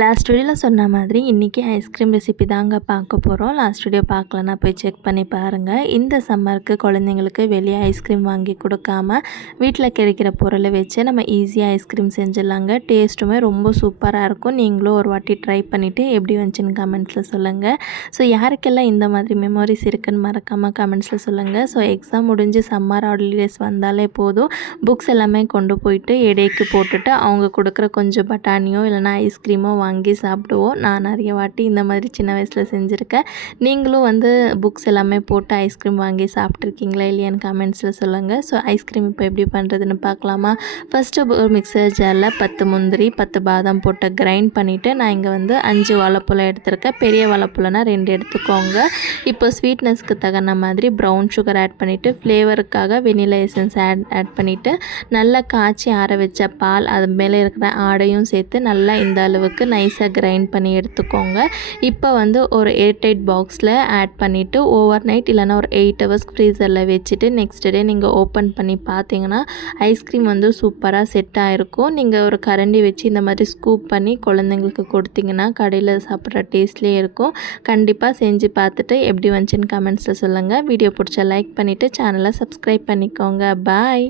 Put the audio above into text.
Last வீடியோவில் சொன்ன மாதிரி இன்றைக்கி ஐஸ்கிரீம் ரெசிபி தாங்க பார்க்க போகிறோம். லாஸ்ட் வீடியோ பார்க்கலன்னா போய் செக் பண்ணி பாருங்கள். இந்த சம்மருக்கு குழந்தைங்களுக்கு வெளியே ஐஸ்கிரீம் வாங்கி கொடுக்காம வீட்டில் கிடைக்கிற பொருளை வச்சு நம்ம ஈஸியாக ஐஸ்கிரீம் செஞ்சிடலாங்க. டேஸ்ட்டுமே ரொம்ப சூப்பராக இருக்கும். நீங்களும் ஒரு வாட்டி ட்ரை பண்ணிவிட்டு எப்படி வந்துச்சுன்னு கமெண்ட்ஸில் சொல்லுங்கள். ஸோ யாருக்கெல்லாம் இந்த மாதிரி மெமரிஸ் இருக்குதுன்னு மறக்காமல் கமெண்ட்ஸில் சொல்லுங்கள். ஸோ எக்ஸாம் முடிஞ்சு சம்மர் ஹாலிடேஸ் வந்தாலே போதும், புக்ஸ் எல்லாமே கொண்டு போயிட்டு எடைக்கு போட்டுட்டு அவங்க கொடுக்குற கொஞ்சம் பட்டாணியோ இல்லைனா ஐஸ்கிரீமோ வாங்கி சாப்பிடுவோம். நான் நிறைய வாட்டி இந்த மாதிரி சின்ன வயசில் செஞ்சுருக்கேன். நீங்களும் புக்ஸ் எல்லாமே போட்டு ஐஸ்கிரீம் வாங்கி சாப்பிட்ருக்கீங்களா இல்லையான்னு கமெண்ட்ஸில் சொல்லுங்கள். ஸோ ஐஸ்கிரீம் இப்போ எப்படி பண்ணுறதுன்னு பார்க்கலாமா? ஃபஸ்ட்டு ஒரு மிக்சர் ஜாரில் 10 முந்திரி 10 பாதாம் போட்டு கிரைண்ட் பண்ணிவிட்டு நான் இங்கே 5 வாழைப்பழம் எடுத்திருக்கேன். பெரிய வாழைப்பழம்னா 2 எடுத்துக்கோங்க. இப்போ ஸ்வீட்னஸ்க்கு தகுந்த மாதிரி ப்ரௌன் சுகர் ஆட் பண்ணிவிட்டு ஃப்ளேவருக்காக வெனிலா எசன்ஸ் ஆட் பண்ணிவிட்டு நல்லா காய்ச்சி ஆற வச்ச பால் அது மேலே இருக்கிற ஆடையும் சேர்த்து நல்லா இந்த அளவுக்கு நைஸாக கிரைண்ட் பண்ணி எடுத்துக்கோங்க. இப்போ ஒரு ஏர்டைட் பாக்ஸில் ஆட் பண்ணிவிட்டு ஓவர் நைட் இல்லைனா ஒரு 8 ஹவர்ஸ் ஃப்ரீசரில் வச்சுட்டு நெக்ஸ்ட் டே நீங்கள் ஓப்பன் பண்ணி பார்த்தீங்கன்னா ஐஸ்கிரீம் சூப்பராக செட் ஆகிருக்கும். நீங்கள் ஒரு கரண்டி வச்சு இந்த மாதிரி ஸ்கூப் பண்ணி குழந்தைங்களுக்கு கொடுத்தீங்கன்னா கடையில் சாப்பிட்ற டேஸ்ட்லேயே இருக்கும். கண்டிப்பாக செஞ்சு பார்த்துட்டு எப்படி வந்துச்சுன்னு கமெண்ட்ஸில் சொல்லுங்கள். வீடியோ பிடிச்சா லைக் பண்ணிவிட்டு சேனலை சப்ஸ்கிரைப் பண்ணிக்கோங்க. பாய்.